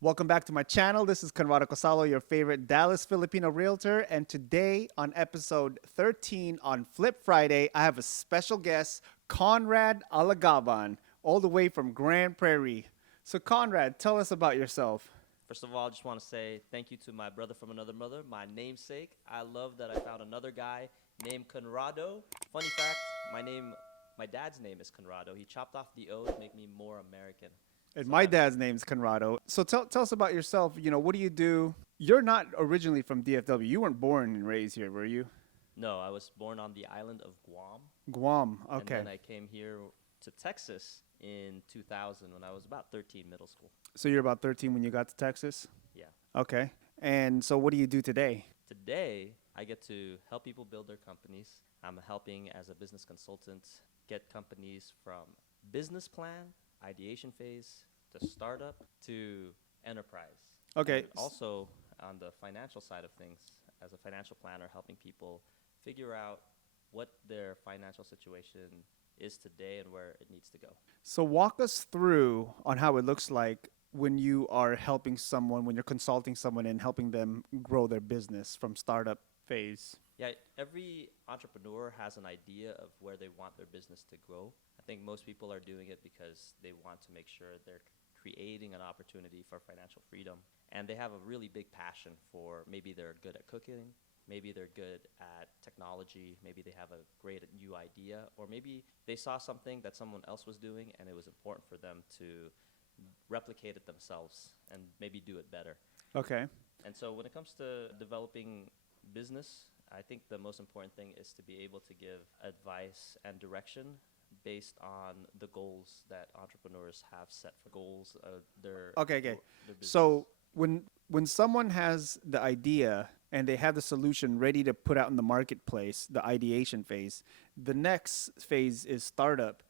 Welcome back to my channel. This is Conrad Alagaban, your favorite Dallas Filipino realtor. And today on episode 13 on Flip Friday, I have a special guest, Conrad Alagaban, all the way from Grand Prairie. So Conrad, tell us about yourself. First of all, I just want to say thank you to my brother from another mother, my namesake. I love that I found another guy named Conrado. Funny fact, my dad's name is Conrado. He chopped off the O to make me more American. And So my I, dad's name's Conrado. So tell us about yourself. What do you do? You're not originally from DFW. You weren't born and raised here, were you? no, I was born on the island of Guam, Guam. and Okay. then I came here to Texas in 2000 when I was about 13, middle school. So you're about 13 when you got to Texas? Yeah. Okay. And so what do you do today? Today, I get to help people build their companies. I'm helping as a business consultant get companies from business plan, ideation phase, to startup, to enterprise. Okay. And also on the financial side of things, as a financial planner, helping people figure out what their financial situation is today and where it needs to go. So walk us through on how it looks like when you are helping someone, when you're consulting someone and helping them grow their business from startup phase. Yeah, every entrepreneur has an idea of where they want their business to grow. I think most people are doing it because they want to make sure they're creating an opportunity for financial freedom. And they have a really big passion for, maybe they're good at cooking, maybe they're good at technology, maybe they have a great new idea, or maybe they saw something that someone else was doing and it was important for them to replicate it themselves and maybe do it better. Okay. And so when it comes to developing business, I think the most important thing is to be able to give advice and direction based on the goals that entrepreneurs have set for goals, Okay. their business. So when someone has the idea and they have the solution ready to put out in the marketplace, the ideation phase, the next phase is startup.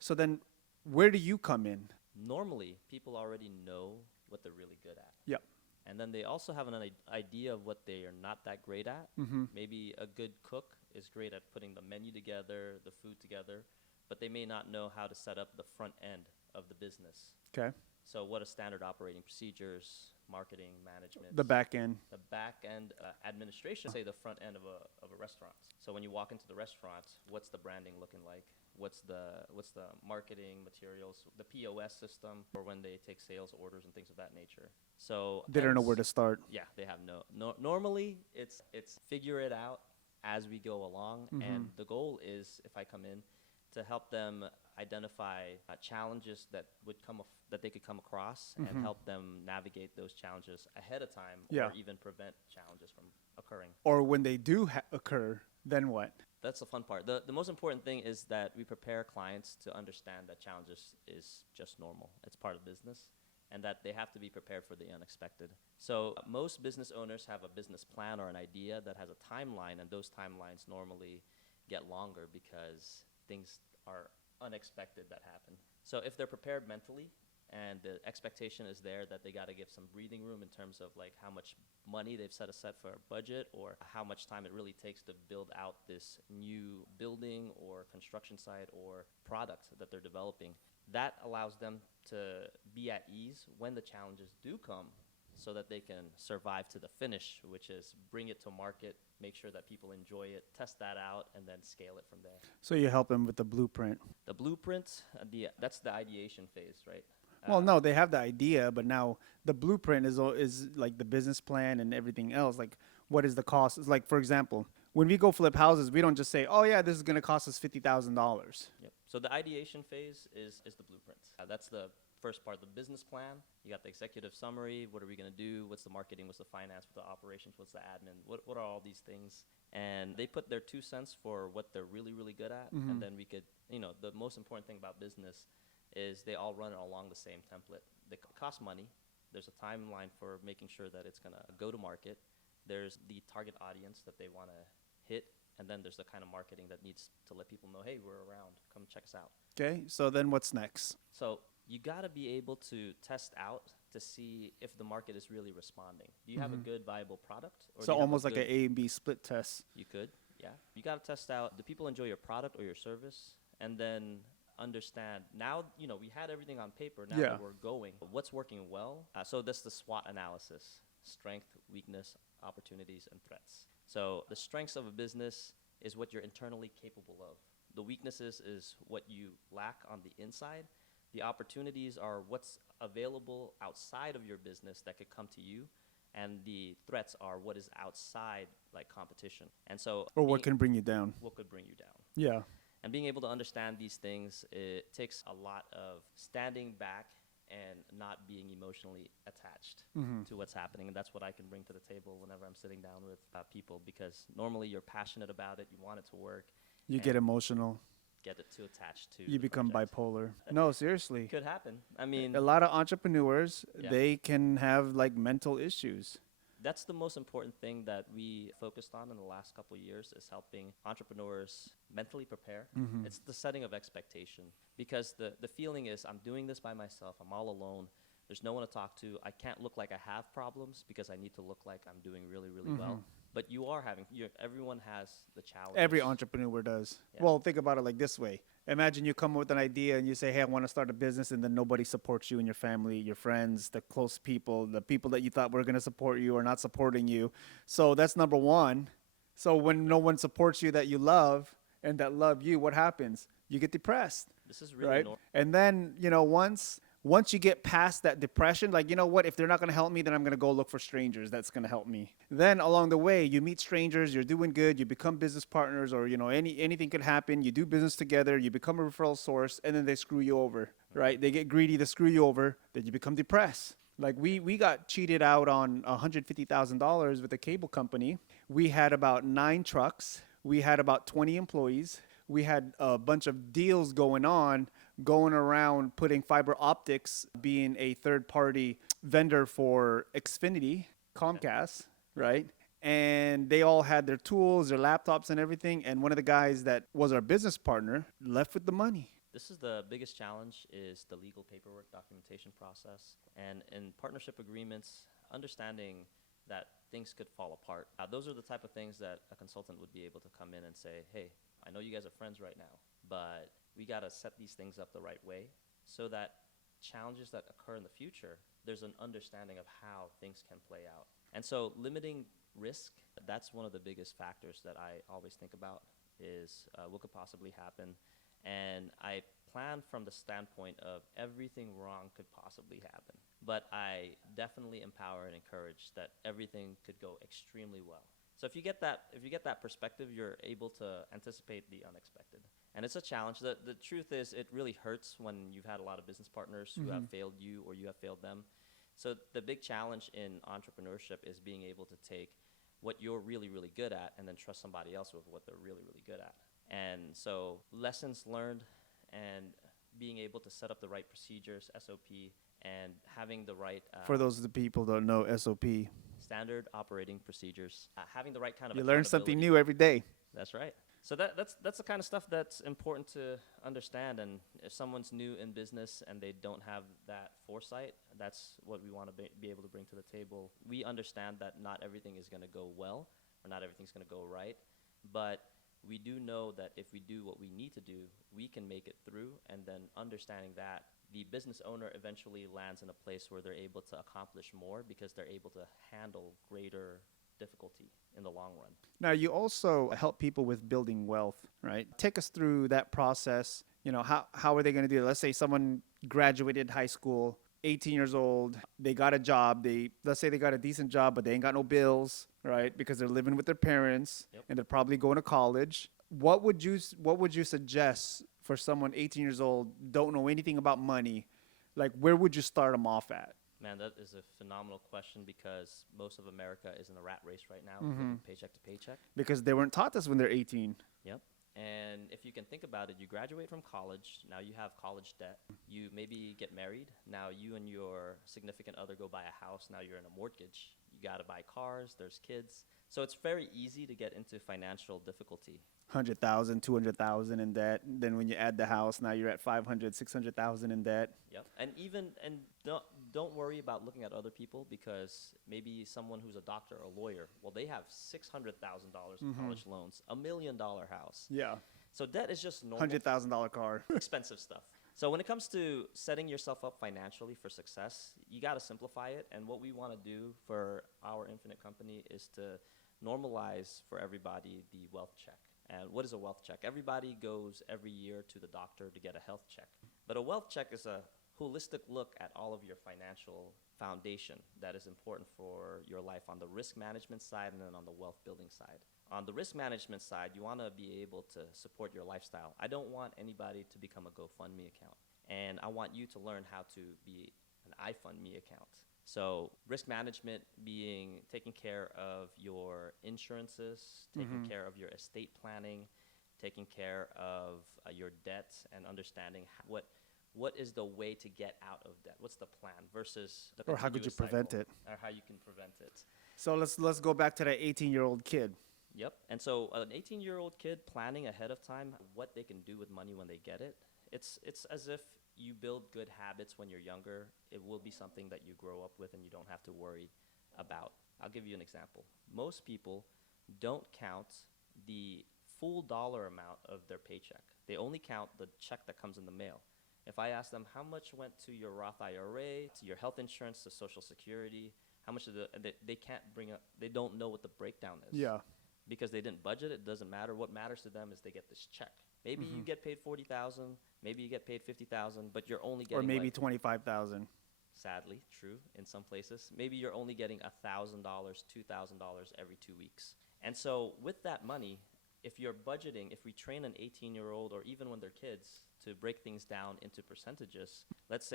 So then where do you come in? Normally, people already know what they're really good at. Yep. And then they also have an idea of what they are not that great at. Mm-hmm. Maybe a good cook is great at putting the menu together, the food together, but they may not know how to set up the front end of the business. Okay. So what are standard operating procedures, marketing, management? The back end. The back end administration, say the front end of a restaurant. So when you walk into the restaurant, what's the branding looking like? What's the marketing materials, the POS system, or when they take sales orders and things of that nature. So They don't know hence- where to start. Yeah, they have no. Normally, it's figure it out as we go along, and the goal is, if I come in, to help them identify challenges that that they could come across, and help them navigate those challenges ahead of time, Yeah. or even prevent challenges from occurring. Or when they do occur, then what? That's the fun part. The most important thing is that we prepare clients to understand that challenges is just normal. It's part of business, and that they have to be prepared for the unexpected. So most business owners have a business plan or an idea that has a timeline, and those timelines normally get longer because things are unexpected that happen. So if they're prepared mentally, and the expectation is there that they got to give some breathing room in terms of like how much money they've set aside for a budget, or how much time it really takes to build out this new building or construction site or product that they're developing. That allows them to be at ease when the challenges do come, so that they can survive to the finish, which is bring it to market, make sure that people enjoy it, test that out, and then scale it from there. So you help them with the blueprint. The blueprint, that's the ideation phase, right? Well, no, they have the idea, but now the blueprint is like the business plan and everything else. Like, what is the cost? It's like, for example, when we go flip houses, we don't just say, "Oh yeah, this is gonna cost us $50,000." Yep. So the ideation phase is the blueprint. That's the first part, the business plan. You got the executive summary. What are we going to do? What's the marketing? What's the finance? What's the operations? What's the admin? What are all these things? And they put their 2 cents for what they're really, really good at. And then we could, the most important thing about business is they all run along the same template. They cost money. There's a timeline for making sure that it's going to go to market. There's the target audience that they want to hit. And then there's the kind of marketing that needs to let people know, hey, we're around. Come check us out. Okay, so then what's next? So you got to be able to test out to see if the market is really responding. Do you have a good, viable product? Or So do you have a almost like good- an A and B split test. You could, yeah. You got to test out, do people enjoy your product or your service? And then understand now, we had everything on paper. Now Yeah. that we're going, what's working well? So that's the SWOT analysis: strength, weakness, opportunities, and threats. So the strengths of a business is what you're internally capable of. The weaknesses is what you lack on the inside. The opportunities are what's available outside of your business that could come to you. And the threats are what is outside, like competition. And so, Or what can bring you down. what could bring you down. Yeah. And being able to understand these things, it takes a lot of standing back and not being emotionally attached to what's happening. And that's what I can bring to the table whenever I'm sitting down with people, because normally you're passionate about it, you want it to work. You get emotional. Get it too attached to You the become project. bipolar. No, seriously. Could happen. I mean, A lot of entrepreneurs, Yeah. they can have like mental issues. that's the most important thing that we focused on in the last couple of years, is helping entrepreneurs mentally prepare. It's the setting of expectation, because the feeling is, I'm doing this by myself, I'm all alone, there's no one to talk to, I can't look like I have problems because I need to look like I'm doing really, really well. But everyone has the challenge. Every entrepreneur does. Yeah. Well, think about it like this way. Imagine you come up with an idea and you say, hey, I want to start a business, and then nobody supports you in your family, your friends, the close people, the people that you thought were going to support you are not supporting you. So that's number one. So when no one supports you that you love and that love you, what happens? You get depressed, This is really right? normal. And then, once you get past that depression, like, you know what, if they're not going to help me, then I'm going to go look for strangers that's going to help me. Then along the way, you meet strangers, you're doing good, you become business partners, or, anything could happen. You do business together, you become a referral source, and then they screw you over, right? They get greedy to screw you over, then you become depressed. Like we got cheated out on $150,000 with a cable company. We had about 9 trucks. We had about 20 employees. We had a bunch of deals going around putting fiber optics, being a third-party vendor for Xfinity, Comcast, right? And they all had their tools, their laptops and everything. And one of the guys that was our business partner left with the money. This is the biggest challenge, is the legal paperwork documentation process. And in partnership agreements, understanding that things could fall apart. Those are the type of things that a consultant would be able to come in and say, hey, I know you guys are friends right now, but we got to set these things up the right way so that challenges that occur in the future, there's an understanding of how things can play out. And so limiting risk, that's one of the biggest factors that I always think about, is what could possibly happen. And I plan from the standpoint of everything wrong could possibly happen. But I definitely empower and encourage that everything could go extremely well. So if you get that perspective, you're able to anticipate the unexpected. And it's a challenge. The truth is, it really hurts when you've had a lot of business partners who have failed you or you have failed them. So the big challenge in entrepreneurship is being able to take what you're really, really good at and then trust somebody else with what they're really, really good at. And so lessons learned and being able to set up the right procedures, SOP, and having the right For those of the people that don't know SOP, standard operating procedures, having the right kind of you learn something accountability. new every day. That's right. So that's the kind of stuff that's important to understand. And if someone's new in business and they don't have that foresight, that's what we want to be able to bring to the table. We understand that not everything is going to go well, or not everything's going to go right, but we do know that if we do what we need to do, we can make it through. And then understanding that, the business owner eventually lands in a place where they're able to accomplish more because they're able to handle greater difficulty in the long run. Now, you also help people with building wealth, right? Take us through that process. How are they going to do it? Let's say someone graduated high school, 18 years old, they got a job. Let's say they got a decent job, but they ain't got no bills, right? Because they're living with their parents. Yep. And they're probably going to college. What would you suggest for someone 18 years old, don't know anything about money? Like, where would you start them off at? Man, that is a phenomenal question, because most of America is in a rat race right now, living paycheck to paycheck. Because they weren't taught this when they're 18. Yep. And if you can think about it, you graduate from college, now you have college debt. You maybe get married, now you and your significant other go buy a house, now you're in a mortgage. You got to buy cars, there's kids. So it's very easy to get into financial difficulty. 100,000, 200,000 in debt. Then when you add the house, now you're at 500, 600,000 in debt. Yep. And don't worry about looking at other people, because maybe someone who's a doctor or a lawyer, well, they have $600,000 in college loans, $1 million house. Yeah. So debt is just normal $100,000 car. expensive stuff. So when it comes to setting yourself up financially for success, you got to simplify it. And what we want to do for our Infinite company is to normalize for everybody the wealth check. And what is a wealth check? Everybody goes every year to the doctor to get a health check. But a wealth check is a holistic look at all of your financial foundation that is important for your life on the risk management side and then on the wealth building side. On the risk management side, you want to be able to support your lifestyle. I don't want anybody to become a GoFundMe account. And I want you to learn how to be an iFundMe account. So risk management being taking care of your insurances, taking care of your estate planning, taking care of your debts, and understanding what is the way to get out of debt. What's the plan versus the Or how could you continuous prevent cycle, it? or how you can prevent it. So let's go back to that 18-year-old kid. Yep. And so an 18-year-old kid planning ahead of time what they can do with money when they get it, it's as if you build good habits when you're younger. It will be something that you grow up with and you don't have to worry about. I'll give you an example. Most people don't count the full dollar amount of their paycheck. They only count the check that comes in the mail. If I ask them how much went to your Roth IRA, to your health insurance, to Social Security, how much of they can't bring up, they don't know what the breakdown is. Yeah. Because they didn't budget, it doesn't matter. What matters to them is they get this check. Maybe you get paid $40,000, maybe you get paid $50,000, but you're only getting Or maybe like, 25,000. sadly, true in some places. Maybe you're only getting $1,000, $2,000 every 2 weeks. And so with that money, if you're budgeting, if we train an 18-year-old or even when they're kids to break things down into percentages, let's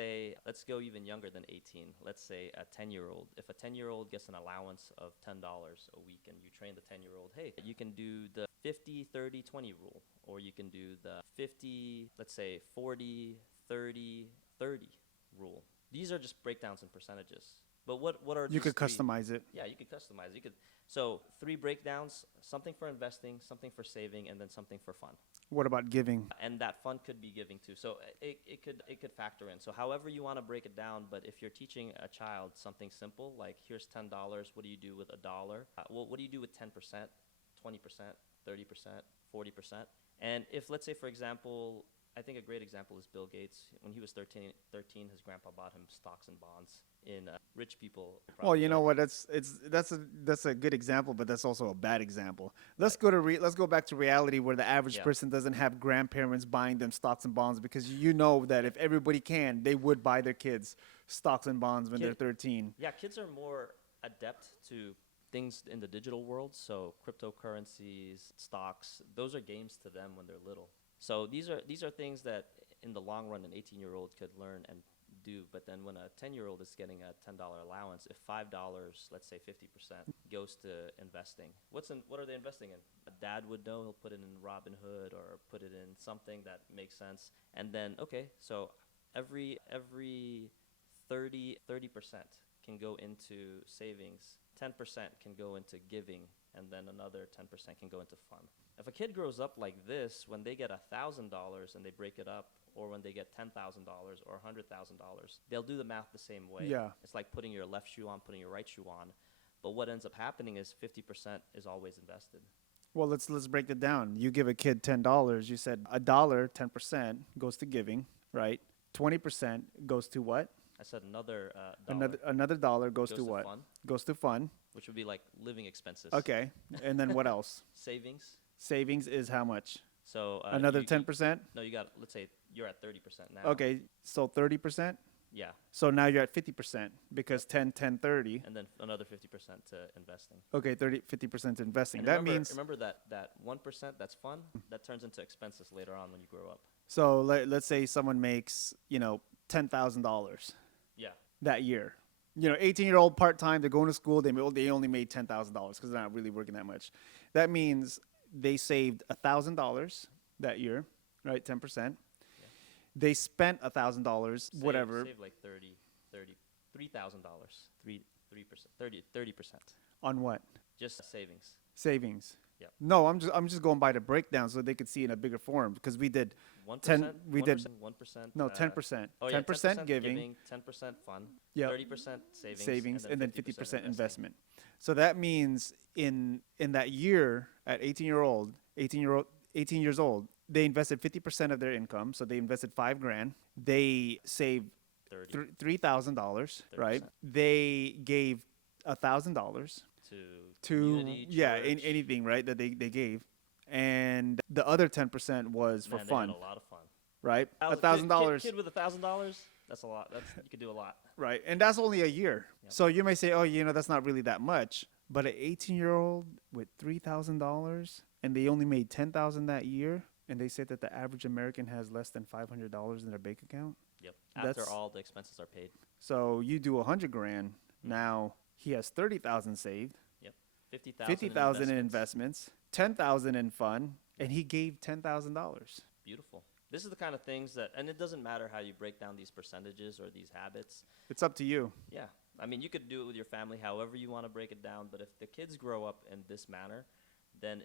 go even younger than 18. Let's say a 10-year-old. If a 10-year-old gets an allowance of $10 a week and you train the 10-year-old, hey, you can do the 50, 30, 20 rule, or you can do the 50, let's say 40, 30, 30 rule. These are just breakdowns in percentages. But what are You these could three? customize it. Yeah, you could customize it. You could. So 3 breakdowns: something for investing, something for saving, and then something for fun. What about giving? And that fun could be giving too. So it could factor in. So however you want to break it down. But if you're teaching a child something simple like here's $10, what do you do with $1? Well, what do you do with 10%, 20%, 30%, 40%? And if let's say for example, I think a great example is Bill Gates. When he was 13, his grandpa bought him stocks and bonds in rich people. Well, you know what? That's a good example, but that's also a bad example. Let's go back to reality where the average Yeah. person doesn't have grandparents buying them stocks and bonds, because you know that if everybody can, they would buy their kids stocks and bonds when they're 13. Yeah, kids are more adept to things in the digital world. So cryptocurrencies, stocks, those are games to them when they're little. So these are things that in the long run an 18-year-old could learn and do. But then when a 10-year-old is getting a $10 allowance, if $5, let's say 50%, goes to investing, what are they investing in? A dad would know. He'll put it in Robinhood or put it in something that makes sense. And then so every 30% can go into savings, 10% can go into giving, and then another 10% can go into fun. If a kid grows up like this, when they get $1,000 and they break it up, or when they get $10,000 or $100,000, they'll do the math the same way. Yeah. It's like putting your left shoe on, putting your right shoe on. But what ends up happening is 50% is always invested. Well, let's break it down. You give a kid $10. You said $1, 10% goes to giving, right? 20% goes to what? I said another dollar Another dollar goes to what? fun, Goes to fun. which would be like living expenses. Okay. And then what else? Savings. Savings is how much? So Another 10%? No, you got. Let's say you're at 30% now. Okay. So 30%? Yeah, So now you're at 50% because 10, 10, 30. and then another 50% to investing. Okay, 50% to investing. And That remember, means, remember that 1% that's fun that turns into expenses later on when you grow up. so let's say someone makes, $10,000 Yeah. that year. 18-year-old part-time, they're going to school, they only made $10,000 because they're not really working that much. That means they saved $1,000 that year, right? 10%. They spent $1,000, whatever, Save like $3,000, 30%, on what? just savings. Savings. Yeah. No, I'm just going by the breakdown so they could see in a bigger form, because we did 1%. we did 1%. no 10%. Oh yeah, 10% giving, 10% fun. yeah, 30% savings, and then 50% investing. investment. So that means in that year at 18 years old, they invested 50% of their income, so they invested 5 grand. They saved 30, $3,000, right? 30% They gave $1,000 to to community, church. anything, right, that they gave, and the other 10% was for Man, they had fun, a lot of fun. right? a Thousand, thousand kid dollars with $1,000, that's a lot. That's you could do a lot. Right, and that's only a year. Yep. So you may say, oh, that's not really that much, but an 18-year-old with $3,000 and they only made 10,000 that year, and they said that the average American has less than $500 in their bank account. Yep. After That's- all the expenses are paid. So you do 100 grand. Now he has 30,000 saved, 50,000. 50,000 in investments, 10,000 in fun, and he gave $10,000. Beautiful. This is the kind of things that, and it doesn't matter how you break down these percentages or these habits. It's up to you. Yeah. I mean, you could do it with your family however you want to break it down, but if the kids grow up in this manner, then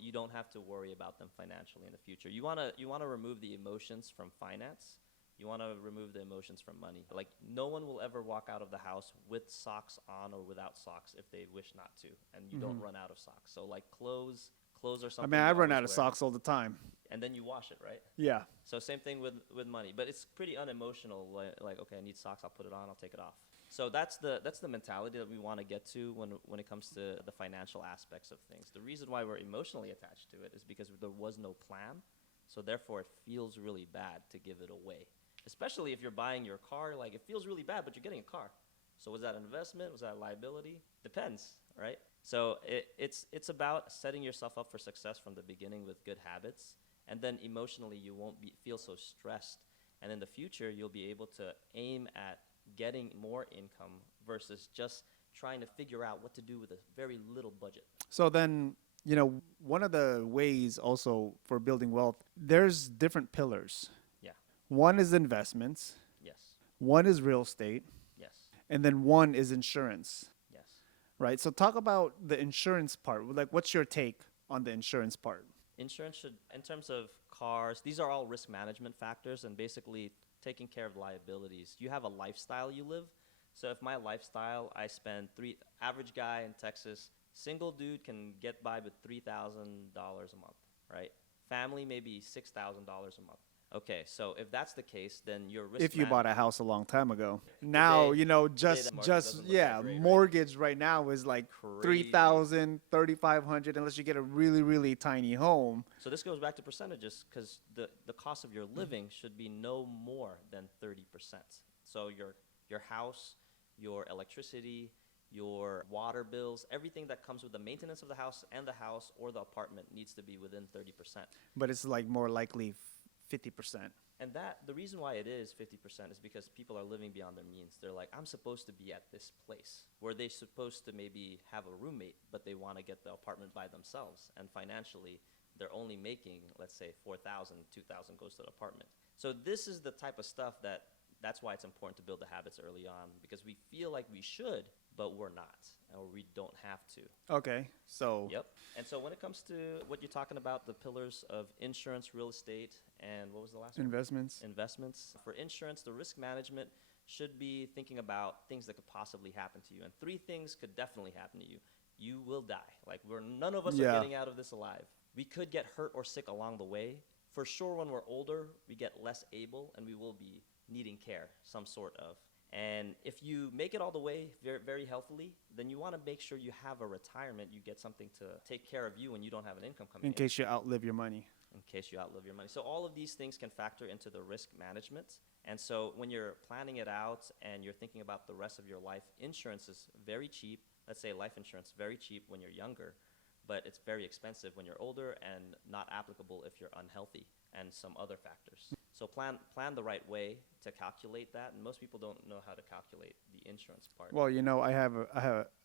you don't have to worry about them financially in the future. You want to remove the emotions from finance. You want to remove the emotions from money. Like, no one will ever walk out of the house with socks on or without socks if they wish not to, and you don't run out of socks. So like clothes are I something. mean, I you run always out of wear, socks all the time. and then you wash it, right? Yeah. So same thing with money, but it's pretty unemotional. Like, okay, I need socks, I'll put it on, I'll take it off. So that's the mentality that we want to get to when it comes to the financial aspects of things. The reason why we're emotionally attached to it is because there was no plan, so therefore it feels really bad to give it away. Especially if you're buying your car, like it feels really bad, but you're getting a car. So was that an investment? Was that a liability? Depends, right? So it's about setting yourself up for success from the beginning with good habits, and then emotionally you won't feel so stressed. And in the future, you'll be able to aim at getting more income versus just trying to figure out what to do with a very little budget. So then, one of the ways also for building wealth, there's different pillars. Yeah. One is investments, Yes. one is real estate, Yes. and then one is insurance, Yes. right? So talk about the insurance part. Like, what's your take on the insurance part? Insurance should, in terms of cars, these are all risk management factors and basically taking care of liabilities. You have a lifestyle you live. So if my lifestyle, I spend average guy in Texas, single dude can get by with $3,000 a month, right? Family maybe $6,000 a month. Okay, so if that's the case, then your risk. If you bought a house a long time ago, Today- now the market just doesn't look yeah, that great, right? mortgage right now is like Crazy. 3,000, 3,500, unless you get a really really tiny home. So this goes back to percentages because the cost of your living should be no more than 30%. So your house, your electricity, your water bills, everything that comes with the maintenance of the house and the house or the apartment needs to be within 30%. But it's like more likely 50%. And the reason why it is 50% is because people are living beyond their means. They're like, I'm supposed to be at this place where they're supposed to maybe have a roommate, but they want to get the apartment by themselves. And financially, they're only making, let's say, $4,000, $2,000 goes to the apartment. So this is the type of stuff that's why it's important to build the habits early on, because we feel like we should, but we're not, or we don't have to. Okay, so Yep. And so when it comes to what you're talking about, the pillars of insurance, real estate, and what was the last one? investments. Investments. For insurance, the risk management should be thinking about things that could possibly happen to you. And 3 things could definitely happen to you. You will die. Like, none of us are Yeah. getting out of this alive. We could get hurt or sick along the way. For sure, when we're older, we get less able, and we will be needing care, some sort of. And if you make it all the way very, very healthily, then you want to make sure you have a retirement. You get something to take care of you when you don't have an income coming In case you outlive your money. in case you outlive your money. So all of these things can factor into the risk management. And so when you're planning it out and you're thinking about the rest of your life, insurance is very cheap. Let's say life insurance, very cheap when you're younger, but it's very expensive when you're older and not applicable if you're unhealthy and some other factors. So plan the right way to calculate that, and most people don't know how to calculate the insurance part. Well, I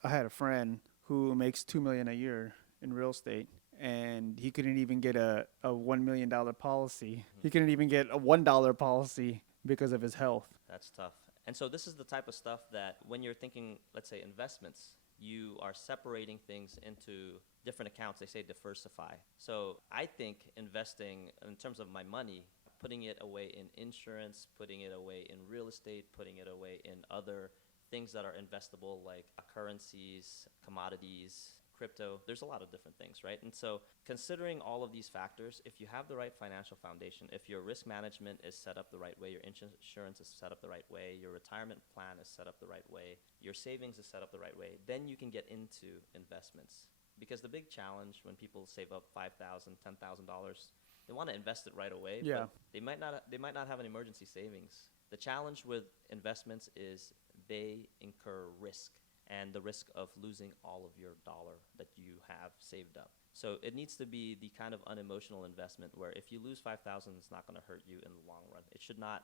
had a friend who makes $2 million a year in real estate, and he couldn't even get a $1 million policy. He couldn't even get a $1 policy because of his health. That's tough. And so this is the type of stuff that when you're thinking, let's say, investments, you are separating things into different accounts. They say diversify. So I think investing in terms of my money, putting it away in insurance, putting it away in real estate, putting it away in other things that are investable like currencies, commodities, crypto. There's a lot of different things, right? And so considering all of these factors, if you have the right financial foundation, if your risk management is set up the right way, your insurance is set up the right way, your retirement plan is set up the right way, your savings is set up the right way, then you can get into investments. Because the big challenge when people save up $5,000, $10,000, they want to invest it right away, Yeah. but they might not have an emergency savings. The challenge with investments is they incur risk, and the risk of losing all of your dollar that you have saved up. So it needs to be the kind of unemotional investment where if you lose 5,000, it's not going to hurt you in the long run. It should not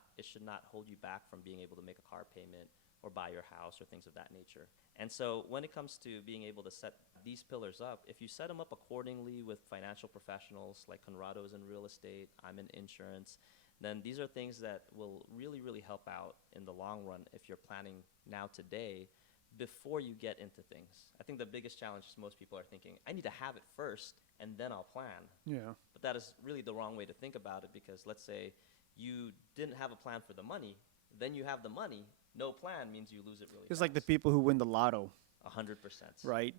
hold you back from being able to make a car payment or buy your house or things of that nature. And so when it comes to being able to set these pillars up, if you set them up accordingly with financial professionals like Conrado is in real estate, I'm in insurance, then these are things that will really, really help out in the long run if you're planning now today before you get into things. I think the biggest challenge is most people are thinking, I need to have it first and then I'll plan. Yeah. But that is really the wrong way to think about it, because let's say you didn't have a plan for the money, then you have the money, no plan means you lose it really It's fast. like the people who win the lotto, 100%. right?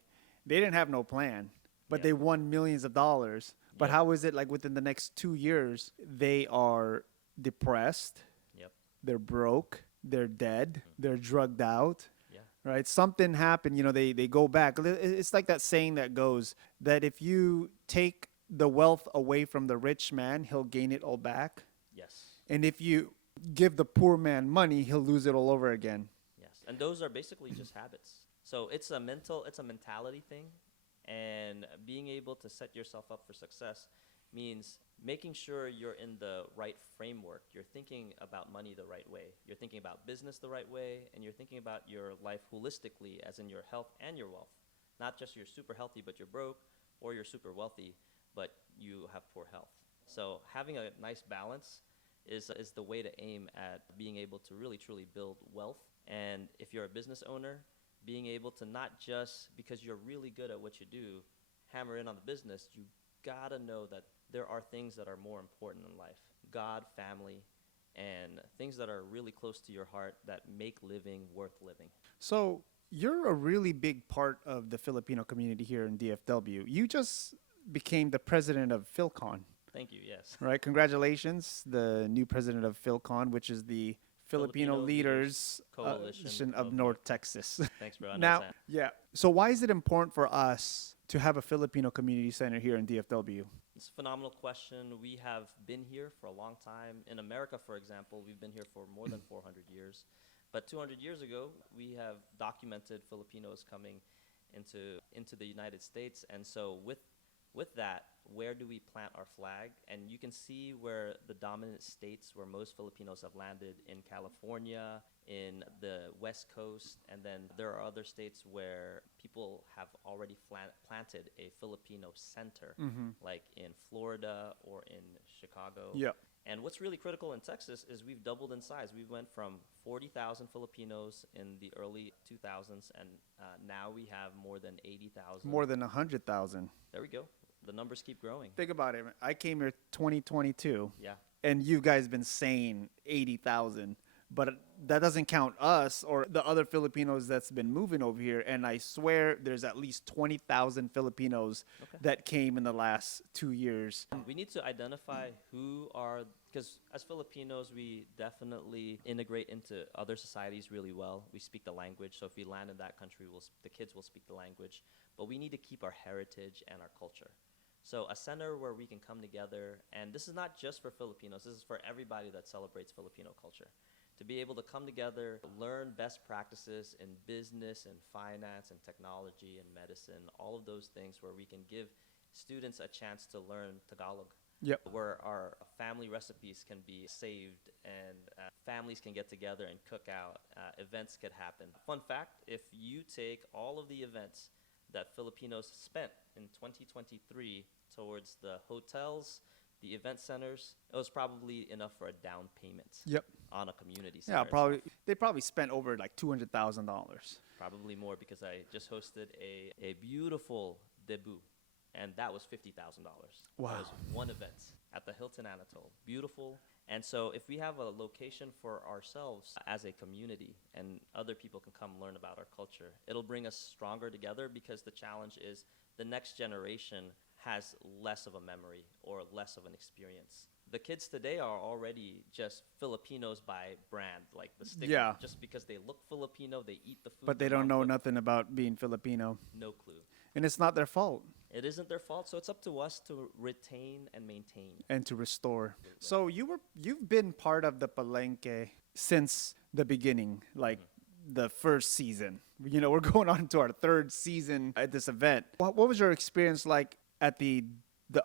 They didn't have no plan, but Yep. they won millions of dollars. But Yep. how is it like within the next 2 years, they are depressed, Yep. they're broke, they're dead, they're drugged out, Yeah. right? Something happened, they go back. It's like that saying that goes that if you take the wealth away from the rich man, he'll gain it all back. Yes. And if you give the poor man money, he'll lose it all over again. Yes. And those are basically just habits. So it's a mentality thing. And being able to set yourself up for success means making sure you're in the right framework. You're thinking about money the right way. You're thinking about business the right way. And you're thinking about your life holistically, as in your health and your wealth. Not just you're super healthy, but you're broke, or you're super wealthy, but you have poor health. So having a nice balance is the way to aim at being able to really, truly build wealth. And if you're a business owner, being able to not just because you're really good at what you do, hammer in on the business, you gotta know that there are things that are more important in life. God, family, and things that are really close to your heart that make living worth living. So you're a really big part of the Filipino community here in DFW. You just became the president of PhilCon, Thank you, yes. right? Congratulations, the new president of PhilCon, which is the Filipino Filipino Leaders Coalition of of North Texas. Thanks, bro. I Now, understand. yeah. So why is it important for us to have a Filipino community center here in DFW? It's a phenomenal question. We have been here for a long time. In America, for example, we've been here for more than 400 years. But 200 years ago, we have documented Filipinos coming into the United States. And so with that, where do we plant our flag? And you can see where the dominant states where most Filipinos have landed: in California, in the West Coast, and then there are other states where people have already planted a Filipino center, like in Florida or in Chicago. Yep. And what's really critical in Texas is we've doubled in size. We went from 40,000 Filipinos in the early 2000s, and now we have more than 80,000. More than 100,000. There we go. The numbers keep growing. Think about it. I came here 2022. Yeah. And you guys been saying 80,000, but that doesn't count us or the other Filipinos that's been moving over here. And I swear there's at least 20,000 Filipinos that came in the last 2 years. We need to identify who are, because as Filipinos, we definitely integrate into other societies really well. We speak the language, so if we land in that country, the kids will speak the language. But we need to keep our heritage and our culture. So a center where we can come together, and this is not just for Filipinos, this is for everybody that celebrates Filipino culture. To be able to come together, learn best practices in business and finance and technology and medicine, all of those things where we can give students a chance to learn Tagalog. Yep. Where our family recipes can be saved and families can get together and cook out, events could happen. Fun fact, if you take all of the events that Filipinos spent in 2023 towards the hotels, the event centers, it was probably enough for a down payment Yep. on a community center. Yeah, probably. They probably spent over like $200,000. Probably more, because I just hosted a beautiful debut, and that was $50,000. Wow. That was one event at the Hilton Anatole. Beautiful. And so if we have a location for ourselves as a community and other people can come learn about our culture, it'll bring us stronger together because the challenge is the next generation has less of a memory or less of an experience. The kids today are already just Filipinos by brand, like the sticker. Yeah. Just because they look Filipino, they eat the food. But they their don't mom know cooked. nothing about being Filipino. No clue. And it's not their fault. It isn't their fault, so it's up to us to retain and maintain. And to restore. So you've been part of the Palenque since the beginning, like the first season. You know, we're going on to our third season at this event. What was your experience like at the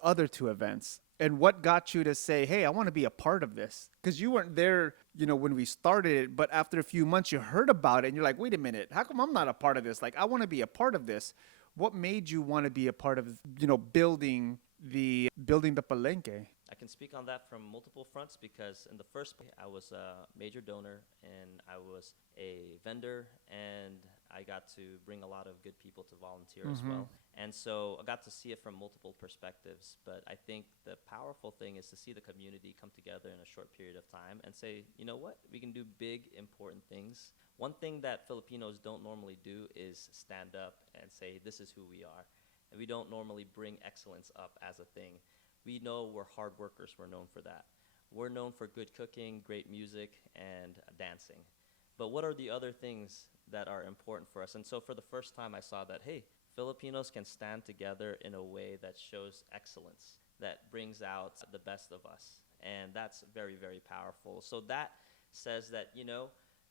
other two events? And what got you to say, hey, I want to be a part of this? Because you weren't there, you know, when we started it, but after a few months you heard about it and you're like, wait a minute, how come I'm not a part of this? Like, I want to be a part of this. What made you want to be a part of, you know, building the Palenque? I can speak on that from multiple fronts because in the first place, I was a major donor and I was a vendor and I got to bring a lot of good people to volunteer as well. And so I got to see it from multiple perspectives. But I think the powerful thing is to see the community come together in a short period of time and say, you know what, we can do big, important things. One thing that Filipinos don't normally do is stand up and say, this is who we are. And we don't normally bring excellence up as a thing. We know we're hard workers. We're known for that. We're known for good cooking, great music, and dancing. But what are the other things that are important for us? And so for the first time, I saw that, hey, Filipinos can stand together in a way that shows excellence, that brings out the best of us. And that's very, very powerful. So that says that, you know,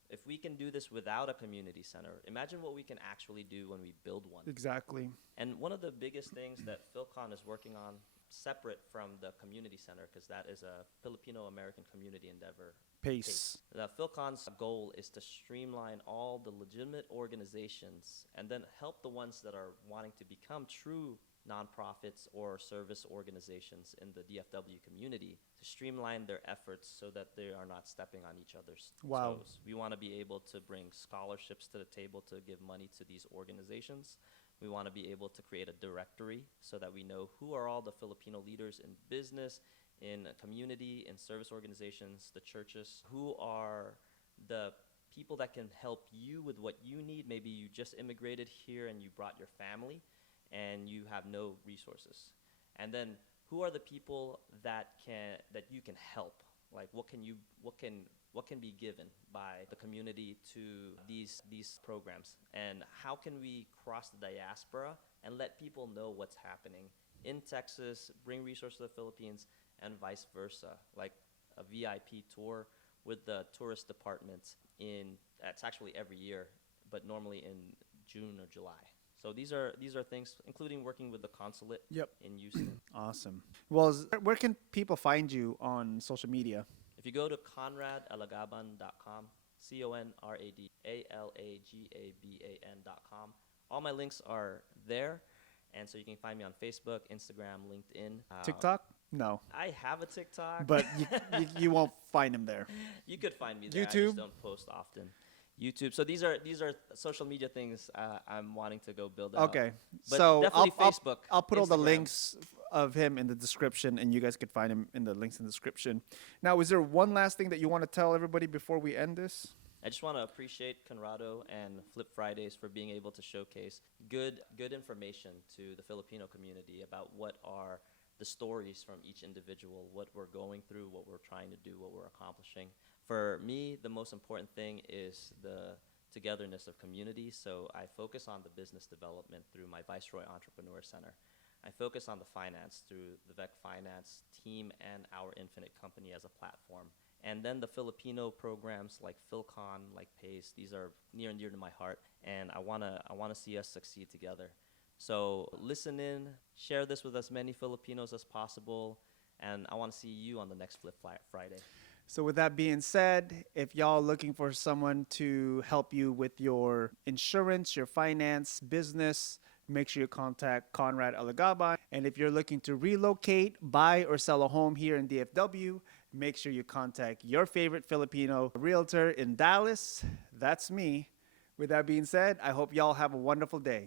if we can do this without a community center, imagine what we can actually do when we build one. Exactly. And one of the biggest things that PhilCon is working on, separate from the community center, because that is a Filipino-American community endeavor. Pace. The PhilCon's goal is to streamline all the legitimate organizations and then help the ones that are wanting to become true nonprofits or service organizations in the DFW community to streamline their efforts so that they are not stepping on each other's toes. We want to be able to bring scholarships to the table to give money to these organizations. We want to be able to create a directory so that we know who are all the Filipino leaders in business, in community, in service organizations, the churches, who are the people that can help you with what you need. Maybe you just immigrated here and you brought your family and you have no resources. And then who are the people that you can help? Like what can be given by the community to these programs? And how can we cross the diaspora and let people know what's happening in Texas, bring resources to the Philippines, and vice versa, like a VIP tour with the tourist department it's actually every year, but normally in June or July. So these are things, including working with the consulate in Houston. Awesome. Well, where can people find you on social media? If you go to conradalagaban.com, ConradAlagaban.com, all my links are there. And so you can find me on Facebook, Instagram, LinkedIn. TikTok? No. I have a TikTok. But you won't find him there. You could find me there. YouTube? I just don't post often. YouTube. So these are social media things I'm wanting to go build out. Okay. But so definitely Facebook. I'll put all the Instagram. links of him in the description, and you guys could find him in the links in the description. Now, is there one last thing that you want to tell everybody before we end this? I just want to appreciate Conrado and Flip Fridays for being able to showcase good information to the Filipino community about what are the stories from each individual, what we're going through, what we're trying to do, what we're accomplishing. For me, the most important thing is the togetherness of community, so I focus on the business development through my Viceroy Entrepreneur Center. I focus on the finance through the VEC Finance team and our Infinite Company as a platform. And then the Filipino programs like PhilCon, like PACE, these are near and dear to my heart, and I wanna see us succeed together. So listen in, share this with as many Filipinos as possible, and I want to see you on the next Flip Friday. So with that being said, if y'all looking for someone to help you with your insurance, your finance, business, make sure you contact Conrad Alagaban. And if you're looking to relocate, buy, or sell a home here in DFW, make sure you contact your favorite Filipino realtor in Dallas. That's me. With that being said, I hope y'all have a wonderful day.